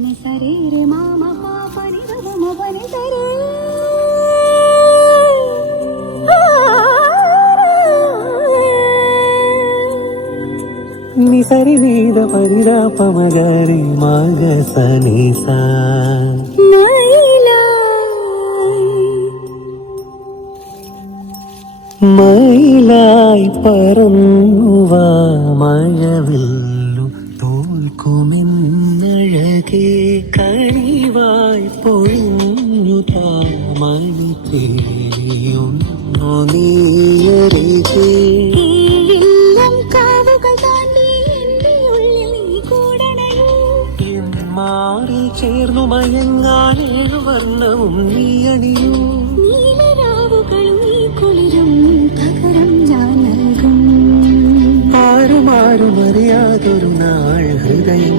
నిసరే మామ పాపని రమపని సరే నిసరి మీద పరిదా పమగారి మాగ సనిసా മയിലായി പറന്നുവാ മഴവില്ലു തോൽക്കുമെന്നഴകേ കണിവായി പൊഴിഞ്ഞു താമണി തേരിയൊന്നു നീയരികേ മാറി ചേർന്നു മയങ്ങാനേഴു വർണ്ണവും നീയണിയൂ ആരുമാരും അറിയാതൊരു നാൾ ഹൃദയം